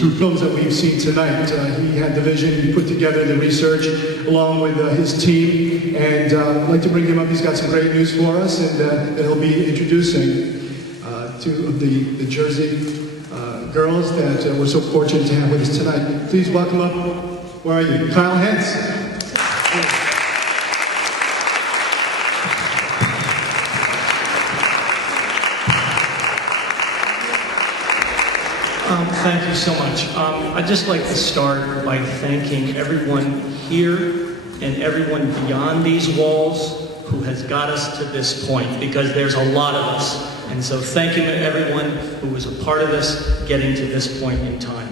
Two films that we've seen tonight. He had the vision, he put together the research along with his team, and I'd like to bring him up. He's got some great news for us, and that he'll be introducing two of the Jersey girls that we're so fortunate to have with us tonight. Please welcome up, where are you? Kyle Hentz. Thank you so much. I'd just like to start by thanking everyone here and everyone beyond these walls who has got us to this point, because there's a lot of us. And so thank you to everyone who was a part of us getting to this point in time.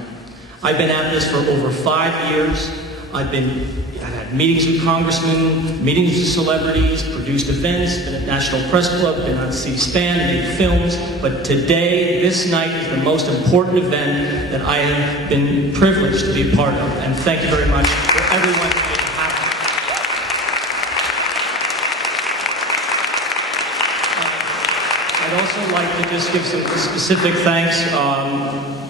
I've been at this for over 5 years. I've had meetings with congressmen, meetings with celebrities, produced events, been at National Press Club, been on C-SPAN, made films. But today, this night, is the most important event that I have been privileged to be a part of. And thank you very much for everyone who made it happen. I'd also like to just give some specific thanks.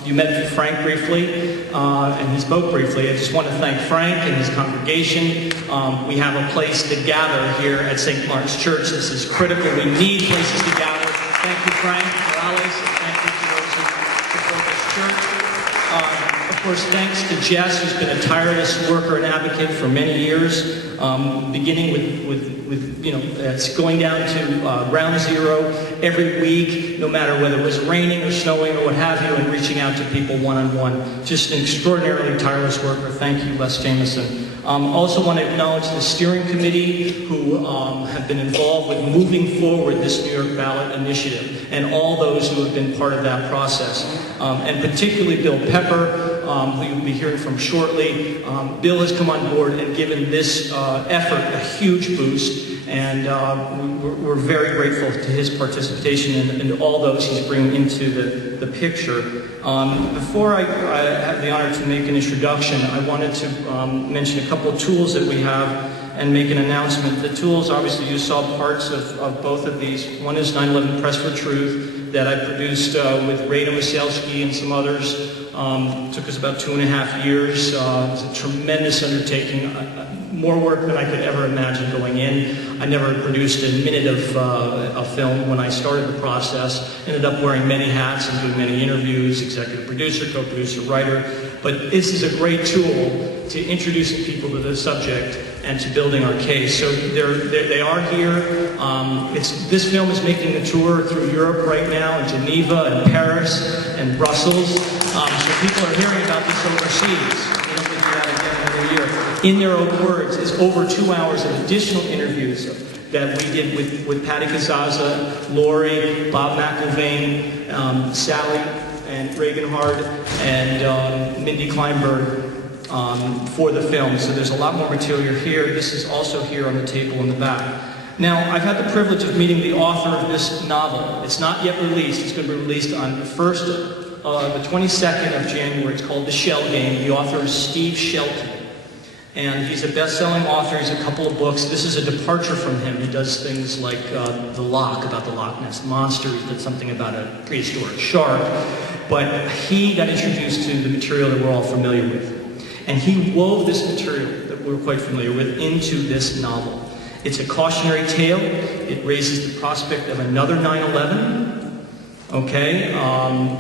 You met Frank briefly, and he spoke briefly. I just want to thank Frank and his congregation. We have a place to gather here at St. Mark's Church. This is critical. We need places to gather. Thank you, Frank Morales. Thank you to those who support this church. Of course, thanks to Jess, who's been a tireless worker and advocate for many years, beginning with it's going down to ground zero every week, no matter whether it was raining or snowing or what have you, and reaching out to people one-on-one. Just an extraordinarily tireless worker. Thank you, Les Jameson. Also want to acknowledge the steering committee who have been involved with moving forward this New York ballot initiative, and all those who have been part of that process. And particularly Bill Pepper, who you'll be hearing from shortly. Bill has come on board and given this effort a huge boost, and we're very grateful to his participation and all those he's bringing into the picture. Before I have the honor to make an introduction, I wanted to mention a couple of tools that we have and make an announcement. The tools, obviously, you saw parts of both of these. One is 9/11 Press for Truth that I produced with Ray Tomaselski and some others. Took us about 2.5 years. It was a tremendous undertaking. More work than I could ever imagine going in. I never produced a minute of a film when I started the process. Ended up wearing many hats and doing many interviews, executive producer, co-producer, writer. But this is a great tool to introducing people to the subject and to building our case. So they are here. This film is making the tour through Europe right now, in Geneva and Paris and Brussels. So people are hearing about this overseas. In their own words, is over 2 hours of additional interviews that we did with Patty Cassazza, Lori, Bob McIlvain, Sally and Reagan Hard, and Mindy Kleinberg for the film. So there's a lot more material here. This is also here on the table in the back. Now, I've had the privilege of meeting the author of this novel. It's not yet released. It's going to be released on the 22nd of January. It's called The Shell Game. The author is Steve Shelton. And he's a best-selling author. He's a couple of books. This is a departure from him. He does things like The Loch, about the Loch Ness Monster. He did something about a prehistoric shark. But he got introduced to the material that we're all familiar with. And he wove this material that we're quite familiar with into this novel. It's a cautionary tale. It raises the prospect of another 9/11. Okay?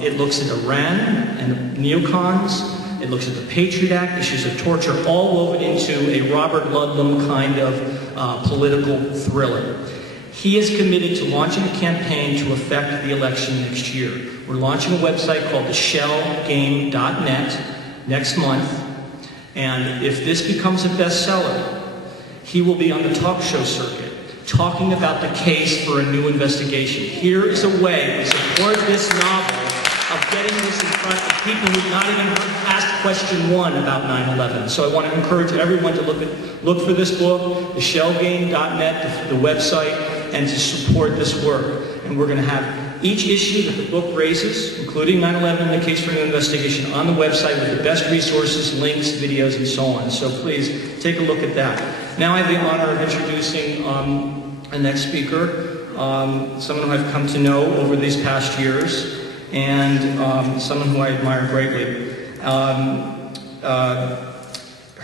It looks at Iran and the neocons. It looks at the Patriot Act, issues of torture, all woven into a Robert Ludlum kind of political thriller. He is committed to launching a campaign to affect the election next year. We're launching a website called theshellgame.net next month. And if this becomes a bestseller, he will be on the talk show circuit talking about the case for a new investigation. Here is a way to support this novel of getting this in front of people who've not even asked question 1 about 9/11. So I want to encourage everyone to look for this book, theshellgame.net, the website, and to support this work. And we're going to have each issue that the book raises, including 9/11 and the case for a new investigation, on the website with the best resources, links, videos, and so on. So please take a look at that. Now I have the honor of introducing our next speaker, someone who I've come to know over these past years, and someone who I admire greatly.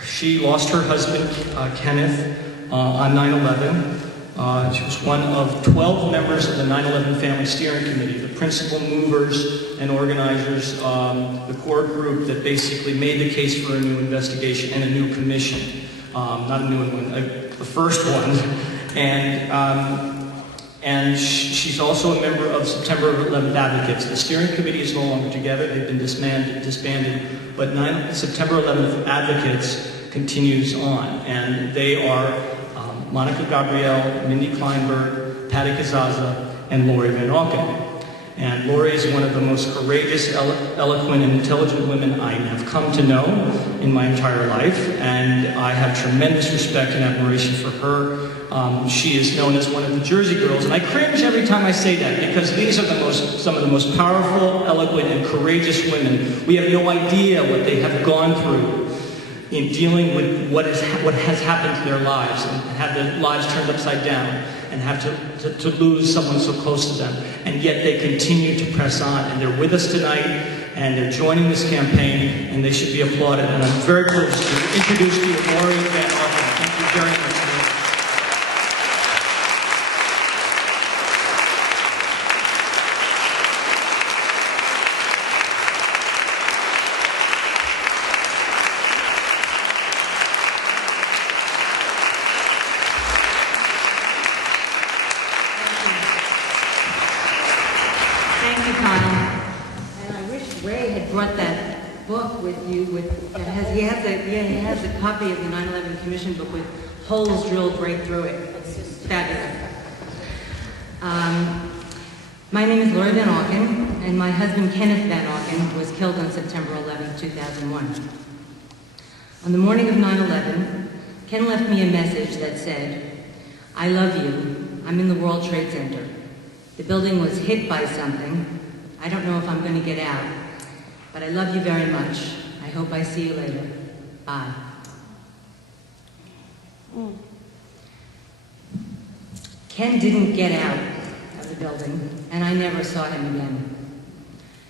She lost her husband, Kenneth, on 9/11. She was one of 12 members of the 9/11 Family Steering Committee, the principal movers and organizers, the core group that basically made the case for a new investigation and a new commission. Not a new one, the first one. And she's also a member of September 11th Advocates. The steering committee is no longer together. They've been disbanded. But September 11th Advocates continues on. And they are Monica Gabrielle, Mindy Kleinberg, Patty Cassazza, and Lori Van Auken. And Lori is one of the most courageous, eloquent, and intelligent women I have come to know in my entire life. And I have tremendous respect and admiration for her. She is known as one of the Jersey girls, and I cringe every time I say that because these are some of the most powerful, eloquent, and courageous women. We have no idea what they have gone through in dealing with what has happened to their lives and have their lives turned upside down and have to lose someone so close to them. And yet they continue to press on, and they're with us tonight, and they're joining this campaign, and they should be applauded. And I'm very privileged to introduce to you Lori Van Auken. Thank you very much. He has a copy of the 9/11 Commission book with holes drilled right through it. It's just fabulous. My name is Lori Van Auken, and my husband Kenneth Van Auken was killed on September 11, 2001. On the morning of 9/11, Ken left me a message that said, "I love you. I'm in the World Trade Center. The building was hit by something. I don't know if I'm going to get out, but I love you very much. I hope I see you later. Bye." Ken didn't get out of the building, and I never saw him again.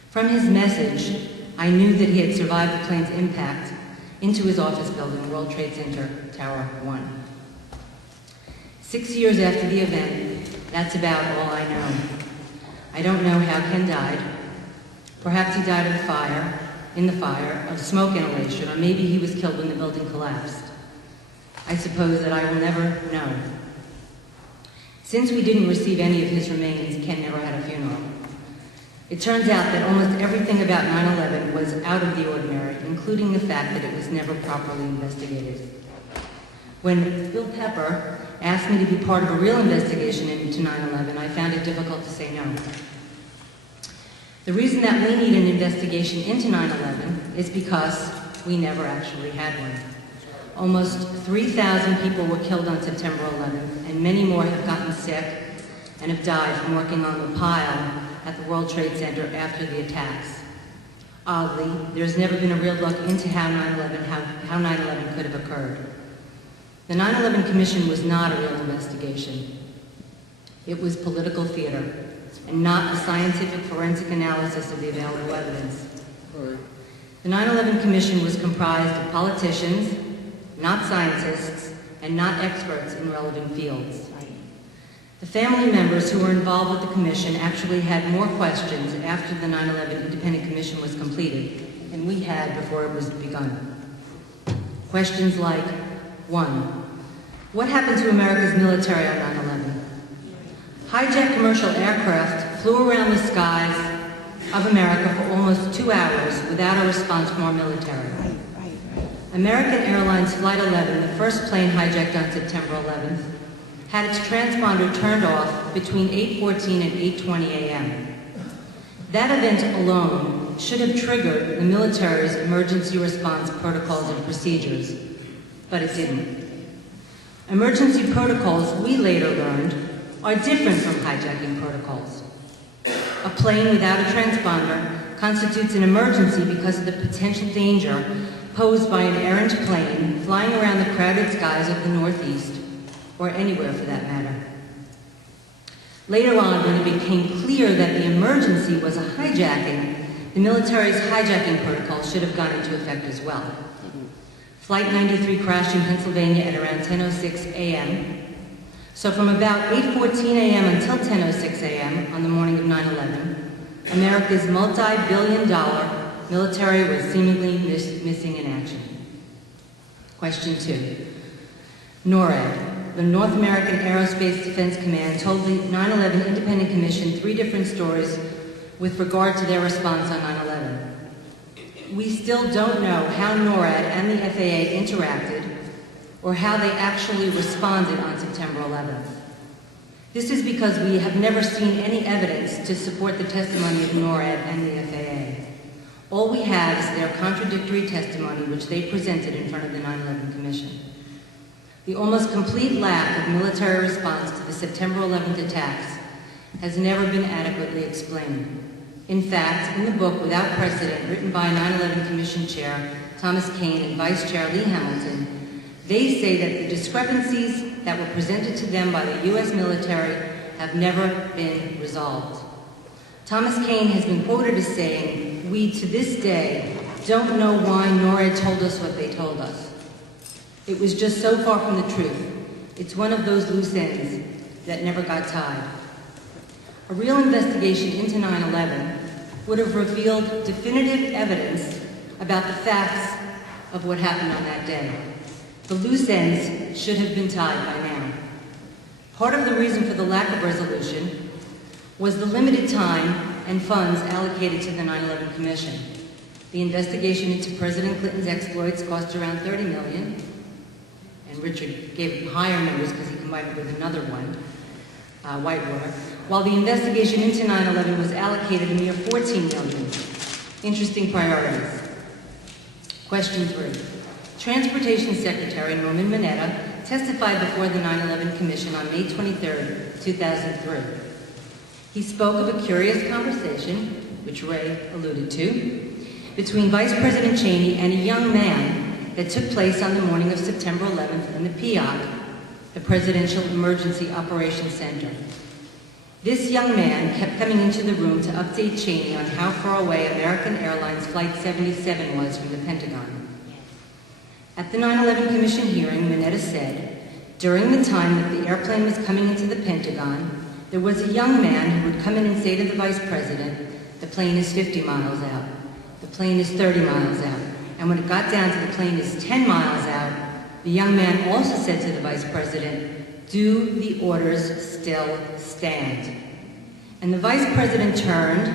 From his message, I knew that he had survived the plane's impact into his office building, World Trade Center, Tower 1. 6 years after the event, that's about all I know. I don't know how Ken died. Perhaps he died in the fire of smoke inhalation, or maybe he was killed when the building collapsed. I suppose that I will never know. Since we didn't receive any of his remains, Ken never had a funeral. It turns out that almost everything about 9/11 was out of the ordinary, including the fact that it was never properly investigated. When Bill Pepper asked me to be part of a real investigation into 9/11, I found it difficult to say no. The reason that we need an investigation into 9/11 is because we never actually had one. Almost 3,000 people were killed on September 11th, and many more have gotten sick and have died from working on the pile at the World Trade Center after the attacks. Oddly, there's never been a real look into how 9/11 could have occurred. The 9/11 Commission was not a real investigation. It was political theater, and not a scientific forensic analysis of the available evidence. The 9/11 Commission was comprised of politicians, not scientists, and not experts in relevant fields. The family members who were involved with the commission actually had more questions after the 9/11 Independent Commission was completed than we had before it was begun. Questions like, 1, what happened to America's military on 9/11? Hijacked commercial aircraft flew around the skies of America for almost 2 hours without a response from our military. American Airlines Flight 11, the first plane hijacked on September 11th, had its transponder turned off between 8:14 and 8:20 a.m. That event alone should have triggered the military's emergency response protocols and procedures, but it didn't. Emergency protocols, we later learned, are different from hijacking protocols. A plane without a transponder constitutes an emergency because of the potential danger posed by an errant plane flying around the crowded skies of the Northeast, or anywhere for that matter. Later on, when it became clear that the emergency was a hijacking, the military's hijacking protocol should have gone into effect as well. Flight 93 crashed in Pennsylvania at around 10:06 a.m. So from about 8:14 a.m. until 10:06 a.m. on the morning of 9/11, America's multi-billion-dollar military was seemingly missing in action. Question 2. NORAD, the North American Aerospace Defense Command, told the 9/11 Independent Commission 3 different stories with regard to their response on 9/11. We still don't know how NORAD and the FAA interacted or how they actually responded on September 11th. This is because we have never seen any evidence to support the testimony of NORAD and the FAA. All we have is their contradictory testimony which they presented in front of the 9/11 Commission. The almost complete lack of military response to the September 11th attacks has never been adequately explained. In fact, in the book Without Precedent, written by 9/11 Commission Chair Thomas Kane and Vice Chair Lee Hamilton, they say that the discrepancies that were presented to them by the U.S. military have never been resolved. Thomas Kane has been quoted as saying, "We, to this day, don't know why NORAD told us what they told us. It was just so far from the truth. It's one of those loose ends that never got tied." A real investigation into 9/11 would have revealed definitive evidence about the facts of what happened on that day. The loose ends should have been tied by now. Part of the reason for the lack of resolution was the limited time and funds allocated to the 9/11 Commission. The investigation into President Clinton's exploits cost around $30 million, and Richard gave higher numbers because he combined it with another one, Whitewater, while the investigation into 9/11 was allocated a mere $14 million. Interesting priorities. Question 3. Transportation Secretary Norman Mineta testified before the 9/11 Commission on May 23, 2003. He spoke of a curious conversation, which Ray alluded to, between Vice President Cheney and a young man that took place on the morning of September 11th in the PIOC, the Presidential Emergency Operations Center. This young man kept coming into the room to update Cheney on how far away American Airlines Flight 77 was from the Pentagon. At the 9/11 Commission hearing, Mineta said, during the time that the airplane was coming into the Pentagon, there was a young man who would come in and say to the Vice President, the plane is 50 miles out, the plane is 30 miles out, and when it got down to the plane is 10 miles out, the young man also said to the Vice President, do the orders still stand? And the Vice President turned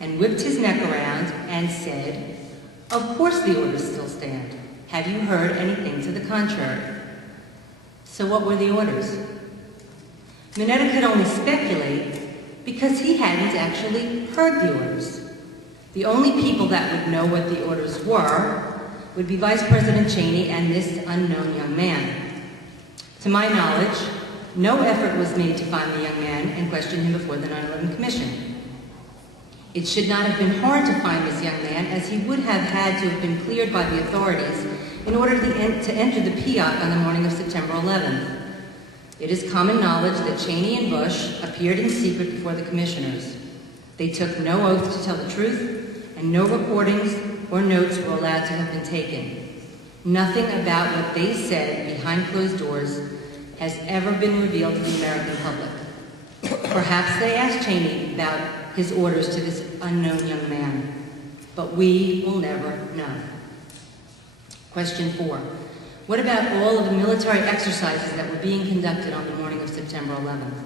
and whipped his neck around and said, of course the orders still stand. Have you heard anything to the contrary? So what were the orders? Mineta could only speculate because he hadn't actually heard the orders. The only people that would know what the orders were would be Vice President Cheney and this unknown young man. To my knowledge, no effort was made to find the young man and question him before the 9/11 Commission. It should not have been hard to find this young man, as he would have had to have been cleared by the authorities in order to enter the PIOC on the morning of September 11th. It is common knowledge that Cheney and Bush appeared in secret before the commissioners. They took no oath to tell the truth, and no recordings or notes were allowed to have been taken. Nothing about what they said behind closed doors has ever been revealed to the American public. Perhaps they asked Cheney about his orders to this unknown young man, but we will never know. Question 4. What about all of the military exercises that were being conducted on the morning of September 11th?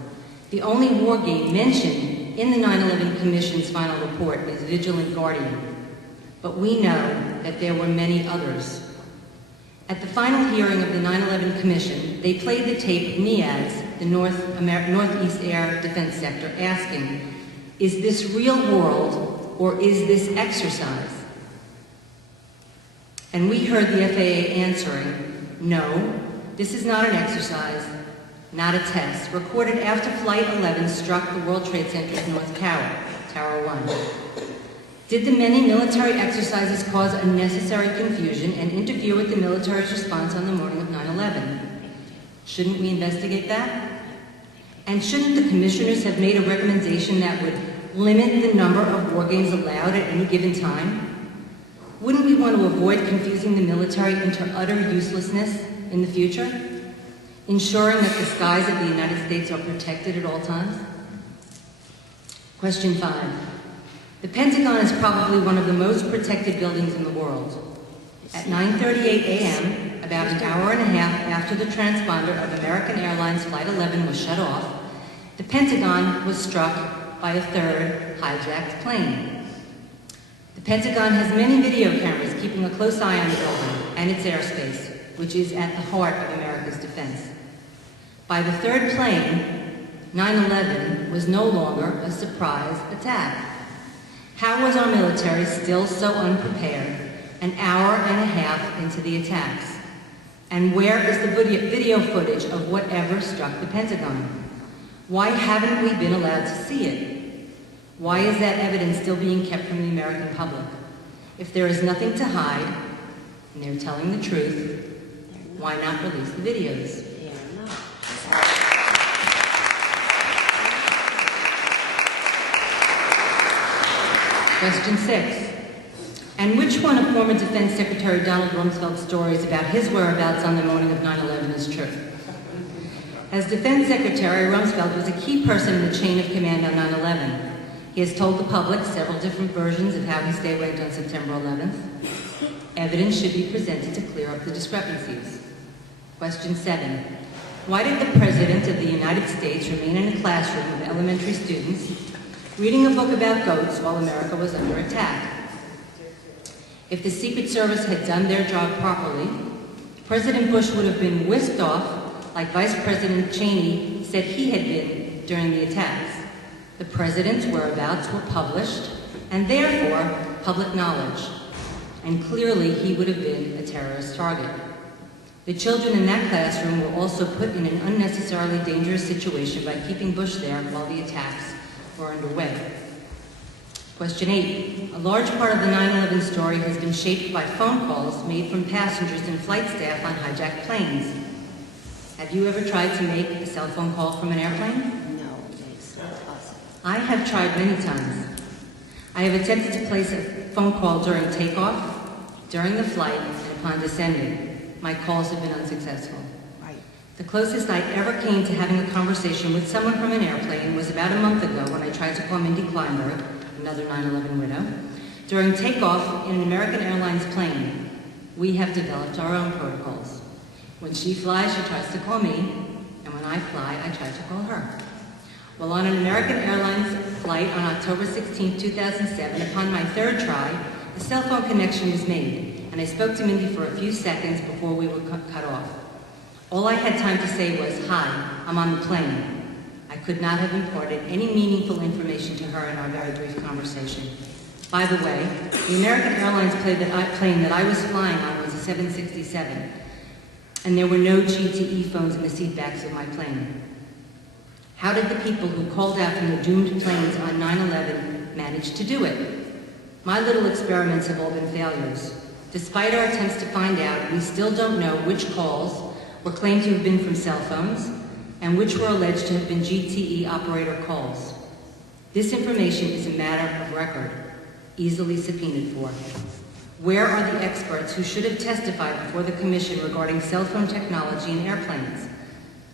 The only war game mentioned in the 9/11 Commission's final report is Vigilant Guardian, but we know that there were many others. At the final hearing of the 9/11 Commission, they played the tape of NEADS, the Northeast Air Defense Sector, asking, is this real world or is this exercise? And we heard the FAA answering, no, this is not an exercise, not a test, recorded after Flight 11 struck the World Trade Center's North Tower, Tower 1. Did the many military exercises cause unnecessary confusion and interfere with the military's response on the morning of 9/11? Shouldn't we investigate that? And shouldn't the commissioners have made a recommendation that would limit the number of war games allowed at any given time? Wouldn't we want to avoid confusing the military into utter uselessness in the future, ensuring that the skies of the United States are protected at all times? Question 5. The Pentagon is probably one of the most protected buildings in the world. At 9:38 a.m., about an hour and a half after the transponder of American Airlines Flight 11 was shut off, the Pentagon was struck by a third hijacked plane. The Pentagon has many video cameras keeping a close eye on the building and its airspace, which is at the heart of America's defense. By the third plane, 9/11 was no longer a surprise attack. How was our military still so unprepared an hour and a half into the attacks? And where is the video footage of whatever struck the Pentagon? Why haven't we been allowed to see it? Why is that evidence still being kept from the American public? If there is nothing to hide, and they're telling the truth, why not release the videos? Question 6. And which one of former Defense Secretary Donald Rumsfeld's stories about his whereabouts on the morning of 9/11 is true? As Defense Secretary, Rumsfeld was a key person in the chain of command on 9/11. He has told the public several different versions of how he stayed awake on September 11th. Evidence should be presented to clear up the discrepancies. Question 7. Why did the President of the United States remain in a classroom of elementary students reading a book about goats while America was under attack? If the Secret Service had done their job properly, President Bush would have been whisked off like Vice President Cheney said he had been during the attacks. The President's whereabouts were published and therefore public knowledge, and clearly he would have been a terrorist target. The children in that classroom were also put in an unnecessarily dangerous situation by keeping Bush there while the attacks were underway. Question 8. A large part of the 9/11 story has been shaped by phone calls made from passengers and flight staff on hijacked planes. Have you ever tried to make a cell phone call from an airplane? No, it's not possible. I have tried many times. I have attempted to place a phone call during takeoff, during the flight, and upon descending. My calls have been unsuccessful. Right. The closest I ever came to having a conversation with someone from an airplane was about a month ago when I tried to call Mindy Kleinberg, another 9/11 widow, during takeoff in an American Airlines plane. We have developed our own protocols. When she flies, she tries to call me, and when I fly, I try to call her. Well, on an American Airlines flight on October 16, 2007, upon my third try, a cell phone connection was made, and I spoke to Mindy for a few seconds before we were cut off. All I had time to say was, "Hi, I'm on the plane." I could not have imparted any meaningful information to her in our very brief conversation. By the way, the American Airlines plane that I was flying on was a 767, and there were no GTE phones in the seat backs of my plane. How did the people who called out from the doomed planes on 9/11 manage to do it? My little experiments have all been failures. Despite our attempts to find out, we still don't know which calls were claimed to have been from cell phones and which were alleged to have been GTE operator calls. This information is a matter of record, easily subpoenaed for. Where are the experts who should have testified before the Commission regarding cell phone technology in airplanes?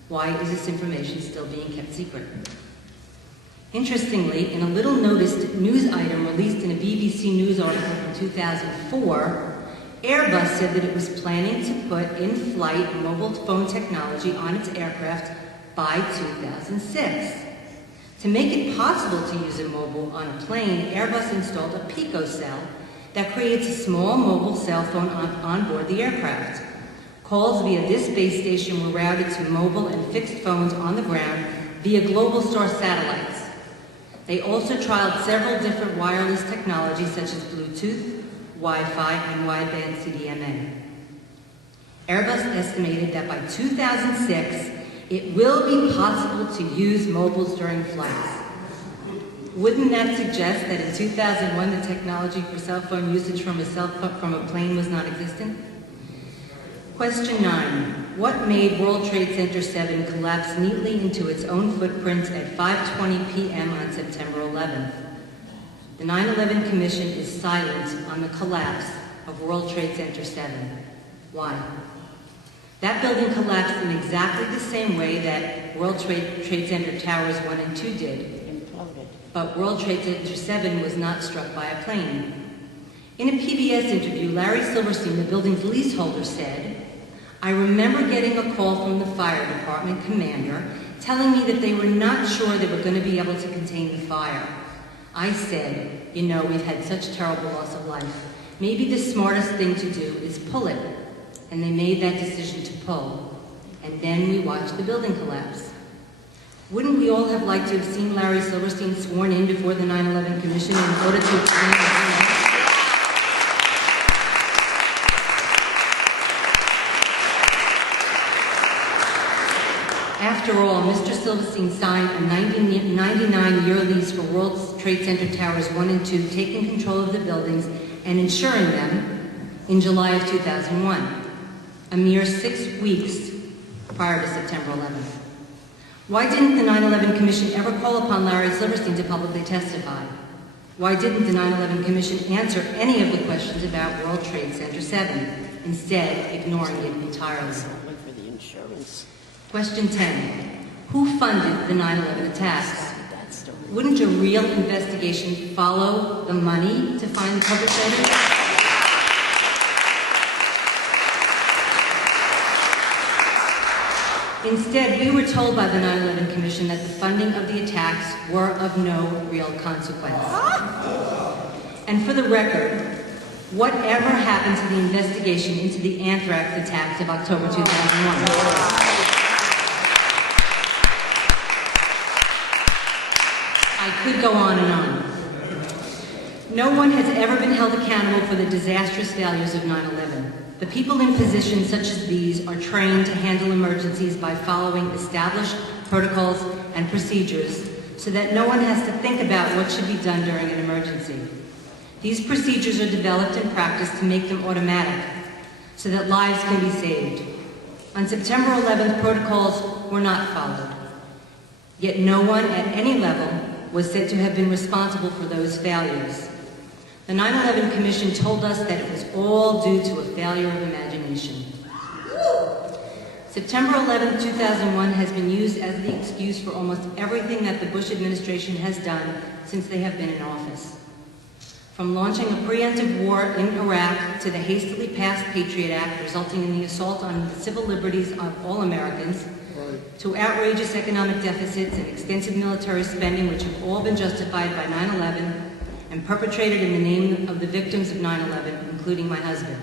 Why is this information still being kept secret? Interestingly, in a little noticed news item released in a BBC News article from 2004, Airbus said that it was planning to put in-flight mobile phone technology on its aircraft by 2006. To make it possible to use a mobile on a plane, Airbus installed a picocell that creates a small mobile cell phone on board the aircraft. Calls via this base station were routed to mobile and fixed phones on the ground via Globalstar satellites. They also trialed several different wireless technologies such as Bluetooth, Wi-Fi, and wideband CDMA. Airbus estimated that by 2006, it will be possible to use mobiles during flights. Wouldn't that suggest that in 2001, the technology for cell phone usage from a plane was non-existent? Question 9. What made World Trade Center 7 collapse neatly into its own footprints at 5:20 p.m. on September 11th? The 9/11 Commission is silent on the collapse of World Trade Center 7. Why? That building collapsed in exactly the same way that World Trade Center Towers 1 and 2 did. Imploded. But World Trade Center 7 was not struck by a plane. In a PBS interview, Larry Silverstein, the building's leaseholder, said, "I remember getting a call from the fire department commander telling me that they were not sure they were going to be able to contain the fire. I said, you know, we've had such terrible loss of life. Maybe the smartest thing to do is pull it." And they made that decision to pull. And then we watched the building collapse. Wouldn't we all have liked to have seen Larry Silverstein sworn in before the 9/11 Commission in order to explain the After all, Mr. Silverstein signed a 99-year lease for World Trade Center Towers 1 and 2, taking control of the buildings and insuring them in July of 2001, a mere 6 weeks prior to September 11th. Why didn't the 9/11 Commission ever call upon Larry Silverstein to publicly testify? Why didn't the 9/11 Commission answer any of the questions about World Trade Center 7, instead ignoring it entirely? Only for the insurance. Question 10. Who funded the 9/11 attacks? That story. Wouldn't a real investigation follow the money to find the perpetrators? Instead, we were told by the 9/11 Commission that the funding of the attacks were of no real consequence. And for the record, whatever happened to the investigation into the anthrax attacks of October 2001? I could go on and on. No one has ever been held accountable for the disastrous failures of 9/11. The people in positions such as these are trained to handle emergencies by following established protocols and procedures so that no one has to think about what should be done during an emergency. These procedures are developed and practiced to make them automatic so that lives can be saved. On September 11th, protocols were not followed. Yet no one at any level was said to have been responsible for those failures. The 9/11 Commission told us that it was all due to a failure of imagination. September 11, 2001 has been used as the excuse for almost everything that the Bush administration has done since they have been in office. From launching a preemptive war in Iraq to the hastily passed Patriot Act resulting in the assault on the civil liberties of all Americans, to outrageous economic deficits and extensive military spending which have all been justified by 9/11 and perpetrated in the name of the victims of 9/11, including my husband.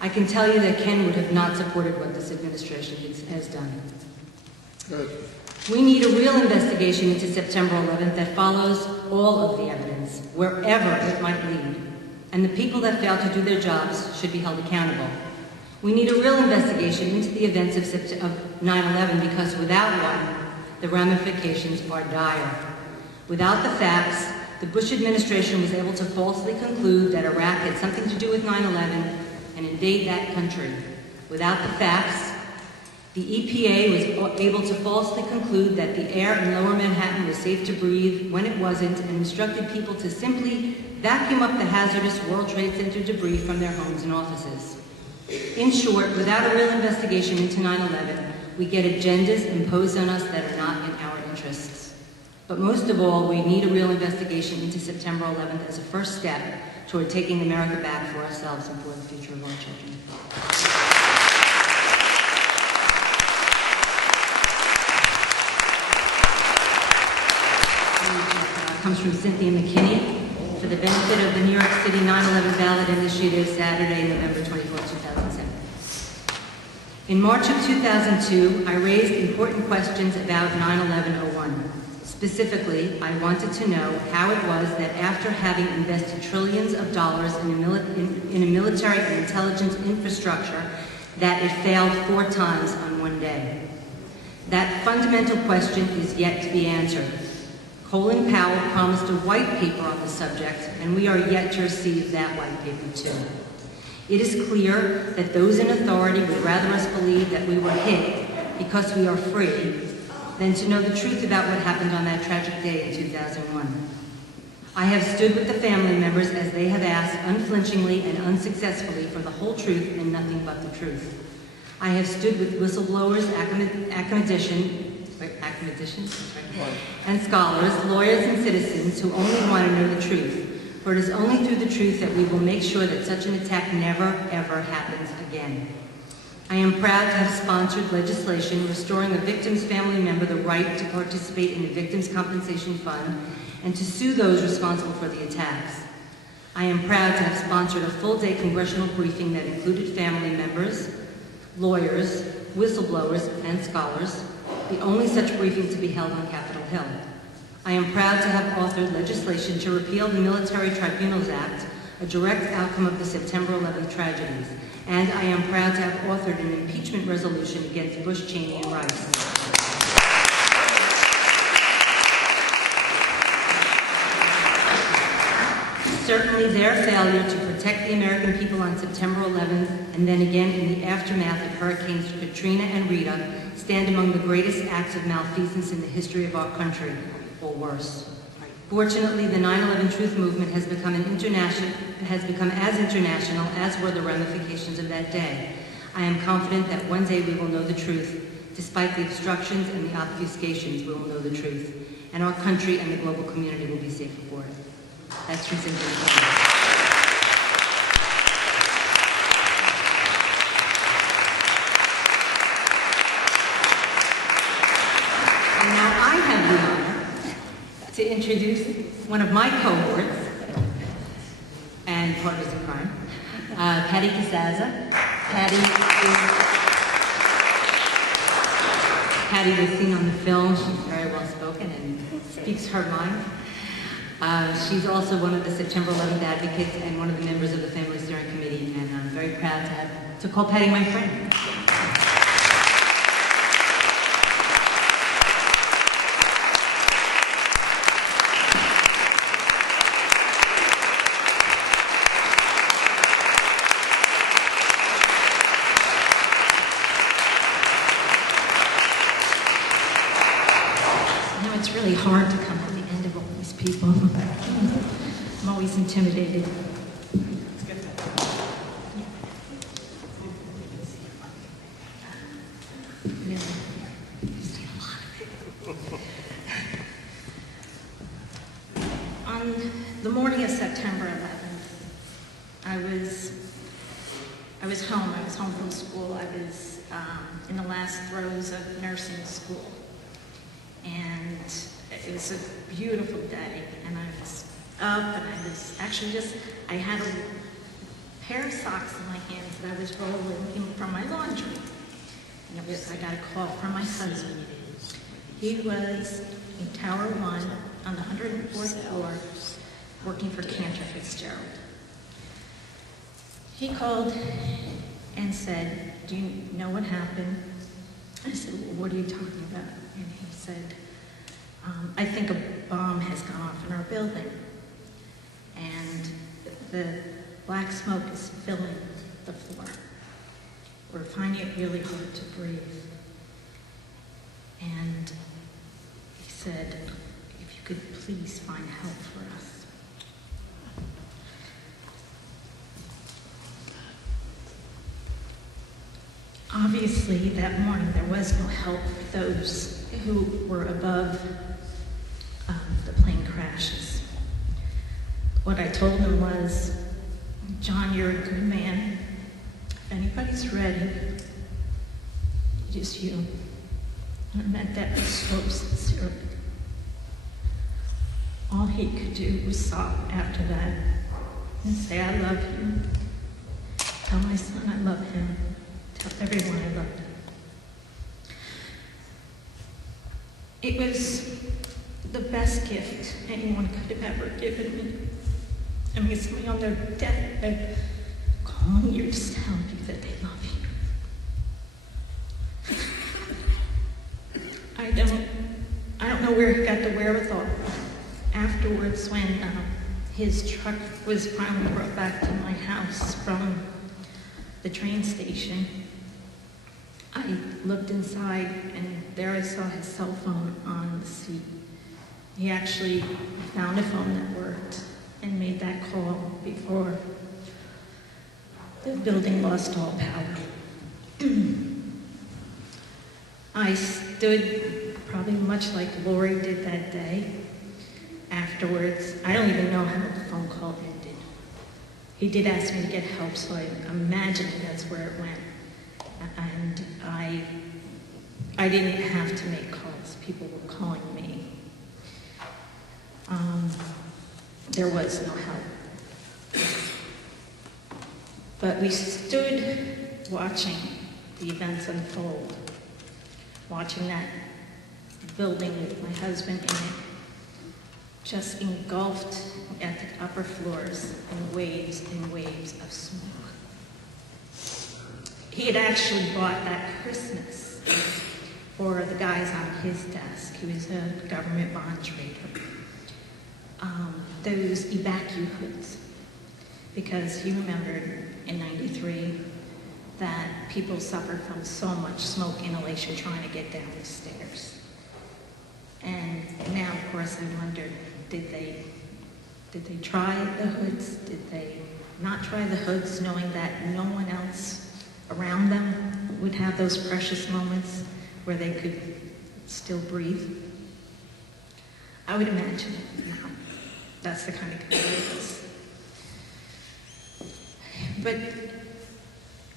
I can tell you that Ken would have not supported what this administration has done. Good. We need a real investigation into September 11th that follows all of the evidence, wherever it might lead, and the people that failed to do their jobs should be held accountable. We need a real investigation into the events of 9/11 because without one, the ramifications are dire. Without the facts, the Bush administration was able to falsely conclude that Iraq had something to do with 9/11 and invade that country. Without the facts, the EPA was able to falsely conclude that the air in lower Manhattan was safe to breathe when it wasn't and instructed people to simply vacuum up the hazardous World Trade Center debris from their homes and offices. In short, without a real investigation into 9/11, we get agendas imposed on us that are not in our interests. But most of all, we need a real investigation into September 11th as a first step toward taking America back for ourselves and for the future of our children. Comes from Cynthia McKinney for the benefit of the New York City 9/11 Ballot Initiative, Saturday, November 24, 2007. In March of 2002, I raised important questions about 9/11-01. Specifically, I wanted to know how it was that after having invested trillions of dollars in a military and intelligence infrastructure, that it failed 4 times on one day. That fundamental question is yet to be answered. Colin Powell promised a white paper on the subject, and we are yet to receive that white paper too. It is clear that those in authority would rather us believe that we were hit because we are free than to know the truth about what happened on that tragic day in 2001. I have stood with the family members as they have asked unflinchingly and unsuccessfully for the whole truth and nothing but the truth. I have stood with whistleblowers, academicians, and scholars, lawyers, and citizens who only want to know the truth. For it is only through the truth that we will make sure that such an attack never, ever happens again. I am proud to have sponsored legislation restoring a victim's family member the right to participate in the Victims' Compensation Fund and to sue those responsible for the attacks. I am proud to have sponsored a full-day congressional briefing that included family members, lawyers, whistleblowers, and scholars, the only such briefing to be held on Capitol Hill. I am proud to have authored legislation to repeal the Military Tribunals Act, a direct outcome of the September 11th tragedies, and I am proud to have authored an impeachment resolution against Bush, Cheney, and Rice. Certainly their failure to protect the American people on September 11th and then again in the aftermath of Hurricanes Katrina and Rita stand among the greatest acts of malfeasance in the history of our country, or worse. Fortunately, the 9/11 Truth Movement has become as international as were the ramifications of that day. I am confident that one day we will know the truth. Despite the obstructions and the obfuscations, we will know the truth. And our country and the global community will be safer for it. That's from Cynthia. And now I have the honor to introduce one of my cohorts and partners in crime, Patty Cassazza. Patty was seen on the film. She's very well spoken and speaks her mind. She's also one of the September 11th advocates and one of the members of the Family Steering Committee, and I'm very proud to call Patty my friend. You know, it's really hard to come at the end of all these people. I'm always intimidated. On the morning of September 11th, I was home. I was home from school. I was in the last throes of nursing school. And it was a beautiful day, and I was up, and I was actually I had a pair of socks in my hands that I was rolling from my laundry. And I got a call from my husband. He was in Tower 1 on the 104th floor, working for Cantor Fitzgerald. He called and said, "Do you know what happened?" I said, "Well, what are you talking about?" And he said, "I think a bomb has gone off in our building, and the black smoke is filling the floor. We're finding it really hard to breathe." And he said, "If you could please find help for us." Obviously, that morning there was no help for those who were above the plane crashes. What I told him was, "John, you're a good man. If anybody's ready, just you." And I meant that so sincerely. All he could do was sob after that and say, "I love you. Tell my son I love him. Tell everyone I love him." It was the best gift anyone could have ever given me. I mean, somebody on their deathbed calling you to tell you that they love you. I don't know where he got the wherewithal. Afterwards, when his truck was finally brought back to my house from the train station, I looked inside, and there I saw his cell phone on the seat. He actually found a phone that worked. and made that call before the building lost all power. I stood probably much like Lori did that day. Afterwards, I don't even know how the phone call ended. He did ask me to get help, so I imagine that's where it went. And I didn't have to make calls. People were calling me. There was no help. But we stood watching the events unfold, watching that building with my husband in it, just engulfed at the upper floors in waves and waves of smoke. He had actually bought that Christmas for the guys on his desk. He was a government bond trader. Those evacu hoods, because he remembered in '93 that people suffered from so much smoke inhalation trying to get down the stairs. And now, of course, I wondered, did they try the hoods? Did they not try the hoods, knowing that no one else around them would have those precious moments where they could still breathe? I would imagine it now. That's the kind of guy it was. But,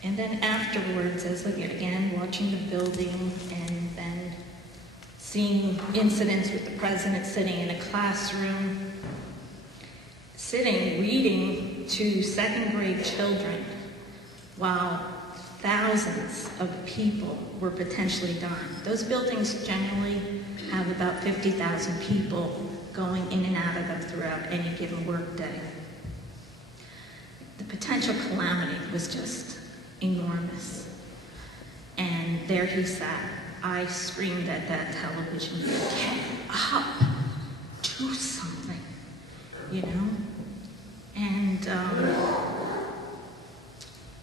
and then afterwards, as again, watching the building and then seeing incidents with the president sitting in a classroom, sitting, reading to second grade children while thousands of people were potentially dying. Those buildings generally have about 50,000 people going in and out of them throughout any given workday. The potential calamity was just enormous. And there he sat. I screamed at that television, "Get up, do something," you know? And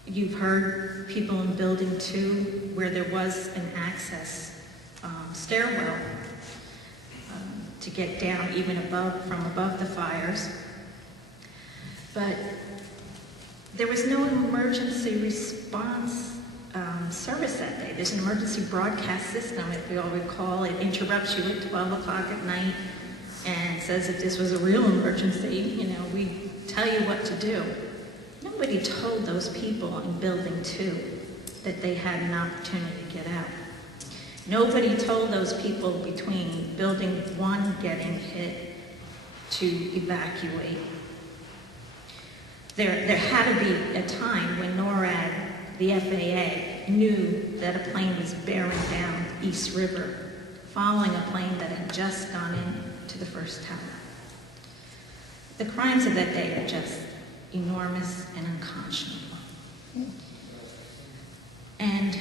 you've heard people in building 2 where there was an access stairwell to get down even from above the fires. But there was no emergency response service that day. There's an emergency broadcast system, if you all recall. It interrupts you at 12 o'clock at night and says if this was a real emergency, we tell you what to do. Nobody told those people in building 2 that they had an opportunity to get out. Nobody told those people between building 1 getting hit to evacuate. There had to be a time when NORAD, the FAA, knew that a plane was bearing down the East River, following a plane that had just gone into the first tower. The crimes of that day are just enormous and unconscionable. And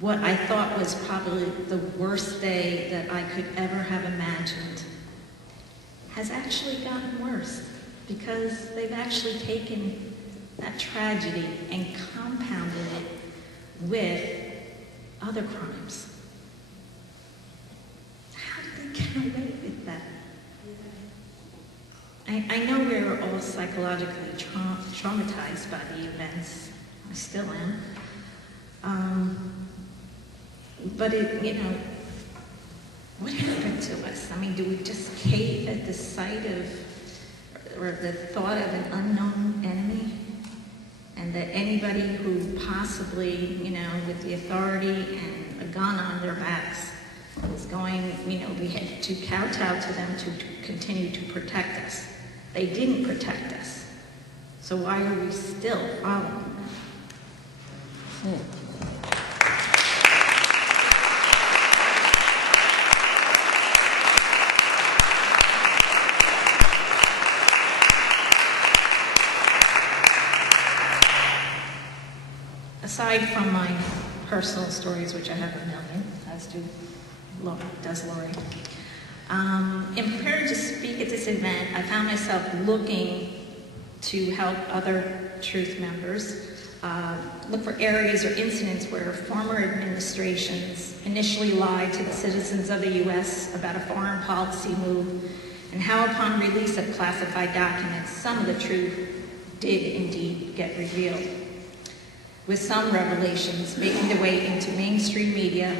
what I thought was probably the worst day that I could ever have imagined has actually gotten worse, because they've actually taken that tragedy and compounded it with other crimes. How did they get away with that? I know we're all psychologically traumatized by the events. I still am. But what happened to us? I mean, do we just cave at the sight of, or the thought of an unknown enemy? And that anybody who possibly, with the authority and a gun on their backs is going, we had to kowtow to them to continue to protect us. They didn't protect us. So why are we still following them? Aside from my personal stories, which I have a million, as does Lori, in preparing to speak at this event, I found myself looking to help other Truth members look for areas or incidents where former administrations initially lied to the citizens of the U.S. about a foreign policy move and how upon release of classified documents, some of the truth did indeed get revealed, with some revelations making their way into mainstream media,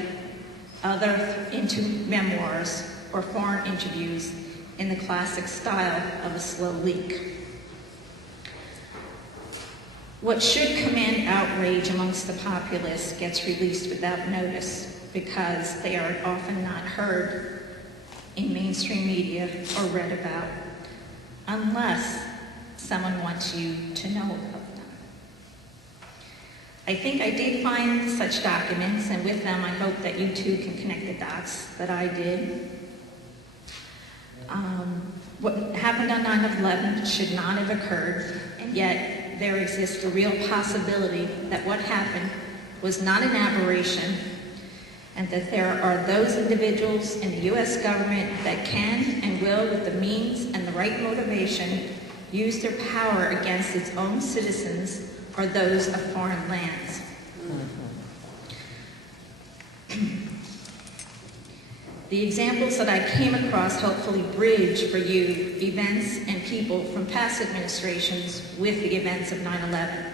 other into memoirs or foreign interviews in the classic style of a slow leak. What should command outrage amongst the populace gets released without notice because they are often not heard in mainstream media or read about, unless someone wants you to know of them. I think I did find such documents, and with them I hope that you too can connect the dots that I did. What happened on 9/11 should not have occurred, and yet there exists a real possibility that what happened was not an aberration, and that there are those individuals in the U.S. government that can and will, with the means and the right motivation, use their power against its own citizens or those of foreign lands. The examples that I came across hopefully bridge for you events and people from past administrations with the events of 9/11,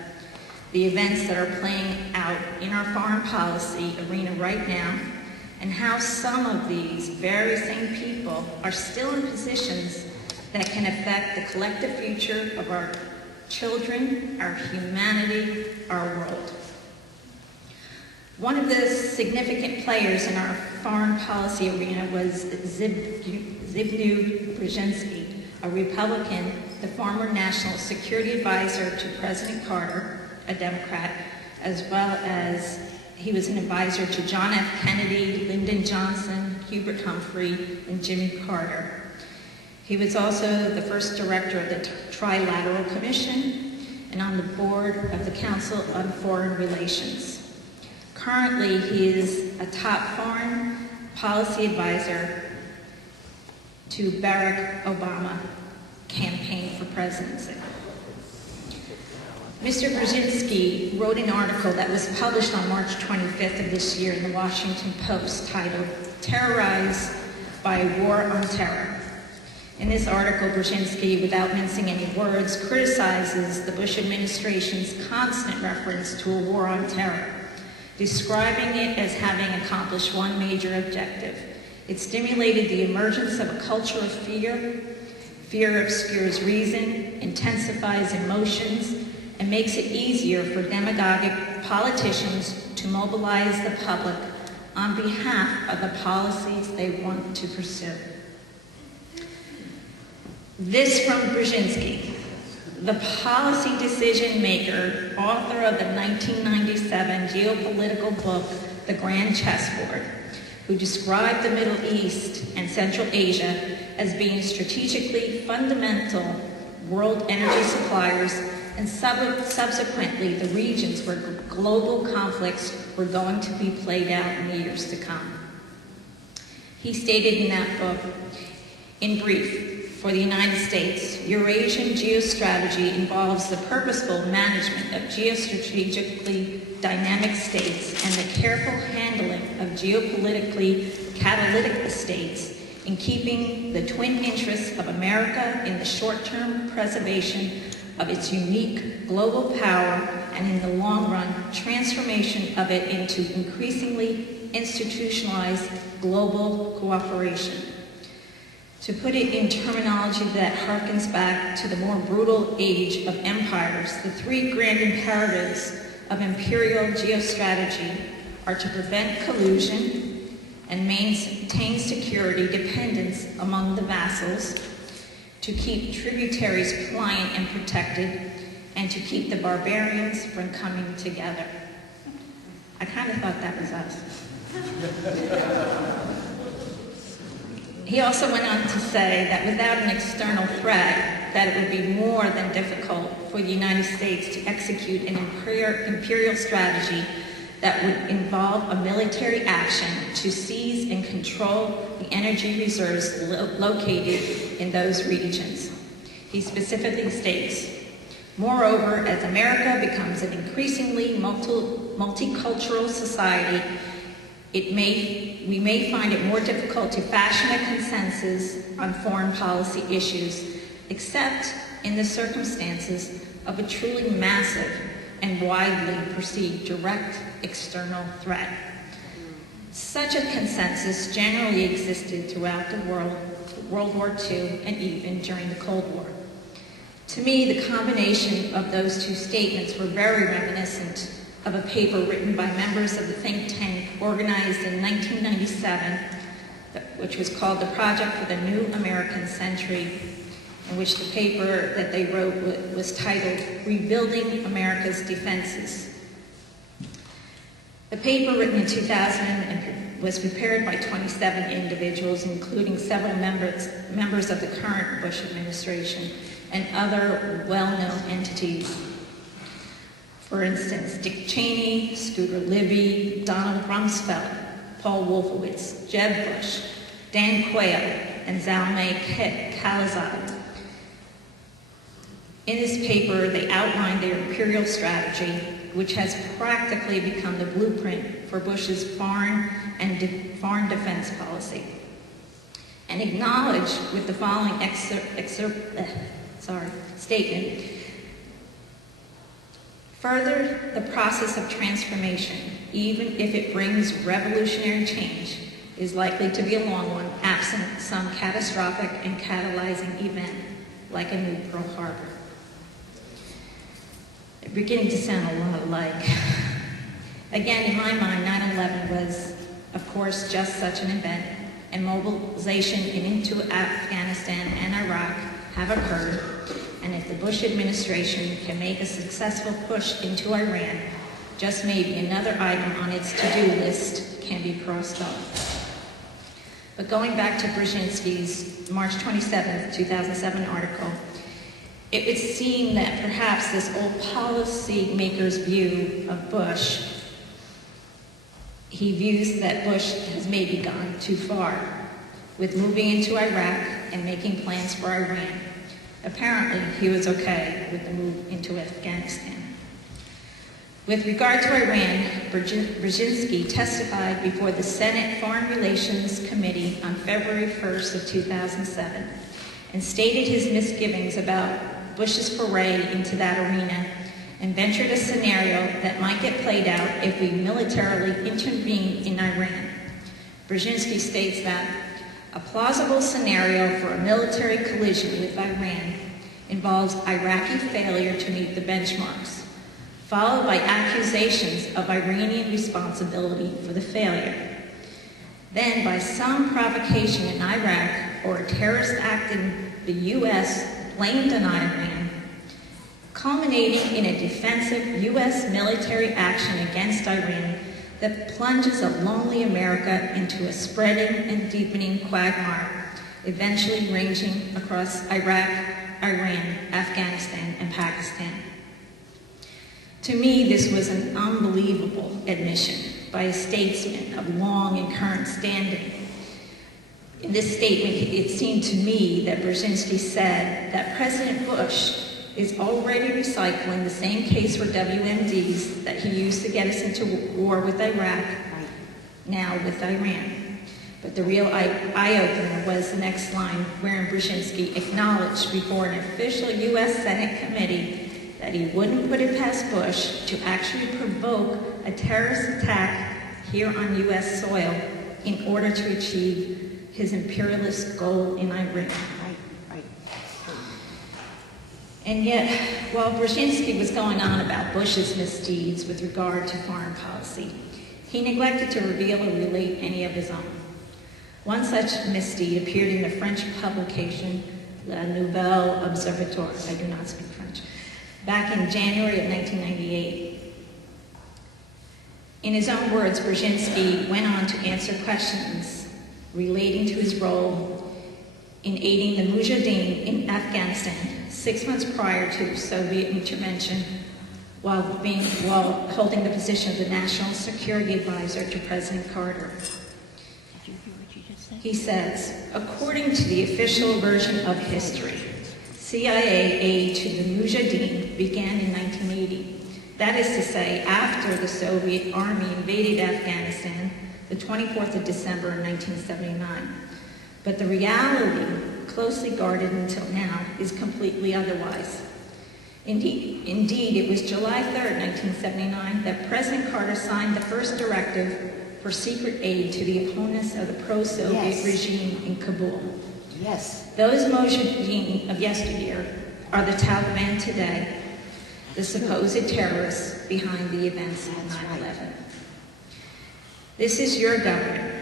the events that are playing out in our foreign policy arena right now, and how some of these very same people are still in positions that can affect the collective future of our children, our humanity, our world. One of the significant players in our foreign policy arena was Zbigniew Brzezinski, a Republican, the former National Security Advisor to President Carter, a Democrat, as well as he was an advisor to John F. Kennedy, Lyndon Johnson, Hubert Humphrey, and Jimmy Carter. He was also the first director of the Trilateral Commission and on the board of the Council on Foreign Relations. Currently, he is a top foreign policy advisor to Barack Obama campaign for presidency. Mr. Brzezinski wrote an article that was published on March 25th of this year in the Washington Post titled, "Terrorized by a War on Terror." In this article, Brzezinski, without mincing any words, criticizes the Bush administration's constant reference to a war on terror, describing it as having accomplished one major objective. It stimulated the emergence of a culture of fear. Fear obscures reason, intensifies emotions, and makes it easier for demagogic politicians to mobilize the public on behalf of the policies they want to pursue. This from Brzezinski, the policy decision maker, author of the 1997 geopolitical book, The Grand Chessboard, who described the Middle East and Central Asia as being strategically fundamental world energy suppliers and subsequently the regions where global conflicts were going to be played out in the years to come. He stated in that book, in brief, for the United States, Eurasian geostrategy involves the purposeful management of geostrategically dynamic states and the careful handling of geopolitically catalytic states in keeping the twin interests of America in the short-term preservation of its unique global power and in the long run transformation of it into increasingly institutionalized global cooperation. To put it in terminology that harkens back to the more brutal age of empires, the three grand imperatives of imperial geostrategy are to prevent collusion and maintain security dependence among the vassals, to keep tributaries pliant and protected, and to keep the barbarians from coming together. I kind of thought that was us. He also went on to say that without an external threat, that it would be more than difficult for the United States to execute an imperial strategy that would involve a military action to seize and control the energy reserves located in those regions. He specifically states, moreover, as America becomes an increasingly multicultural society, We may find it more difficult to fashion a consensus on foreign policy issues, except in the circumstances of a truly massive and widely perceived direct external threat. Such a consensus generally existed throughout the world, World War II, and even during the Cold War. To me, the combination of those two statements were very reminiscent of a paper written by members of the think tank organized in 1997, which was called the Project for the New American Century, in which the paper that they wrote was titled Rebuilding America's Defenses. The paper, written in 2000, was prepared by 27 individuals, including several members of the current Bush administration and other well-known entities. For instance, Dick Cheney, Scooter Libby, Donald Rumsfeld, Paul Wolfowitz, Jeb Bush, Dan Quayle, and Zalmay Khalilzad. In this paper, they outlined their imperial strategy, which has practically become the blueprint for Bush's foreign defense policy, and acknowledged with the following statement: further, the process of transformation, even if it brings revolutionary change, is likely to be a long one, absent some catastrophic and catalyzing event, like a new Pearl Harbor. They're beginning to sound a lot alike. Again, in my mind, 9/11 was, of course, just such an event, and mobilization into Afghanistan and Iraq have occurred, and if the Bush administration can make a successful push into Iran, just maybe another item on its to-do list can be crossed off. But going back to Brzezinski's March 27, 2007 article, it would seem that perhaps this old policymaker's view of Bush, he views that Bush has maybe gone too far with moving into Iraq and making plans for Iran. Apparently, he was okay with the move into Afghanistan. With regard to Iran, Brzezinski testified before the Senate Foreign Relations Committee on February 1st of 2007 and stated his misgivings about Bush's foray into that arena and ventured a scenario that might get played out if we militarily intervene in Iran. Brzezinski states that a plausible scenario for a military collision with Iran involves Iraqi failure to meet the benchmarks, followed by accusations of Iranian responsibility for the failure. Then, by some provocation in Iraq or a terrorist act in the U.S. blamed on Iran, culminating in a defensive U.S. military action against Iran that plunges a lonely America into a spreading and deepening quagmire, eventually ranging across Iraq, Iran, Afghanistan, and Pakistan. To me, this was an unbelievable admission by a statesman of long and current standing. In this statement, it seemed to me that Brzezinski said that President Bush is already recycling the same case for WMDs that he used to get us into war with Iraq, now with Iran. But the real eye-opener was the next line, wherein Brzezinski acknowledged before an official U.S. Senate committee that he wouldn't put it past Bush to actually provoke a terrorist attack here on U.S. soil in order to achieve his imperialist goal in Iran. And yet, while Brzezinski was going on about Bush's misdeeds with regard to foreign policy, he neglected to reveal or relate any of his own. One such misdeed appeared in the French publication La Nouvelle Observatoire, I do not speak French, back in January of 1998. In his own words, Brzezinski went on to answer questions relating to his role in aiding the Mujahideen in Afghanistan 6 months prior to Soviet intervention while holding the position of the National Security Advisor to President Carter. Did you hear what you just said? He says, according to the official version of history, CIA aid to the Mujahideen began in 1980. That is to say, after the Soviet army invaded Afghanistan, the the 24th of December in 1979. But the reality, closely guarded until now, is completely otherwise. Indeed, it was July 3rd, 1979, that President Carter signed the first directive for secret aid to the opponents of the pro-Soviet Yes. regime in Kabul. Yes. Those mujahideen of yesteryear are the Taliban today, the supposed terrorists behind the events of That's 9/11. This is your government,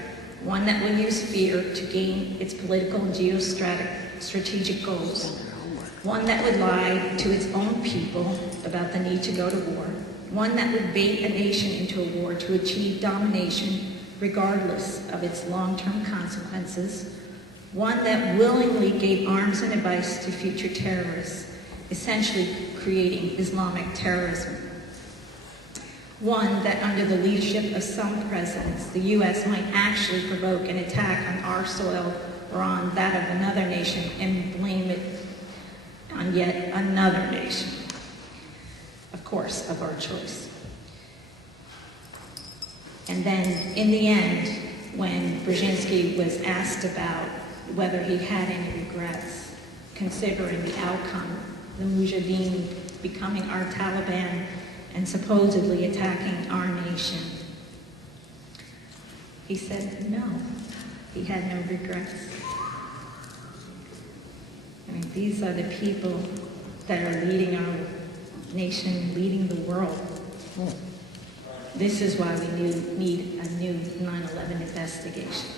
one that will use fear to gain its political and geostrategic goals, one that would lie to its own people about the need to go to war, one that would bait a nation into a war to achieve domination regardless of its long-term consequences, one that willingly gave arms and advice to future terrorists, essentially creating Islamic terrorism. One that under the leadership of some presidents, the U.S. might actually provoke an attack on our soil or on that of another nation and blame it on yet another nation, of course, of our choice. And then, in the end, when Brzezinski was asked about whether he had any regrets, considering the outcome, the Mujahideen becoming our Taliban and supposedly attacking our nation, he said no, he had no regrets. I mean, these are the people that are leading our nation, leading the world. This is why we need a new 9/11 investigation.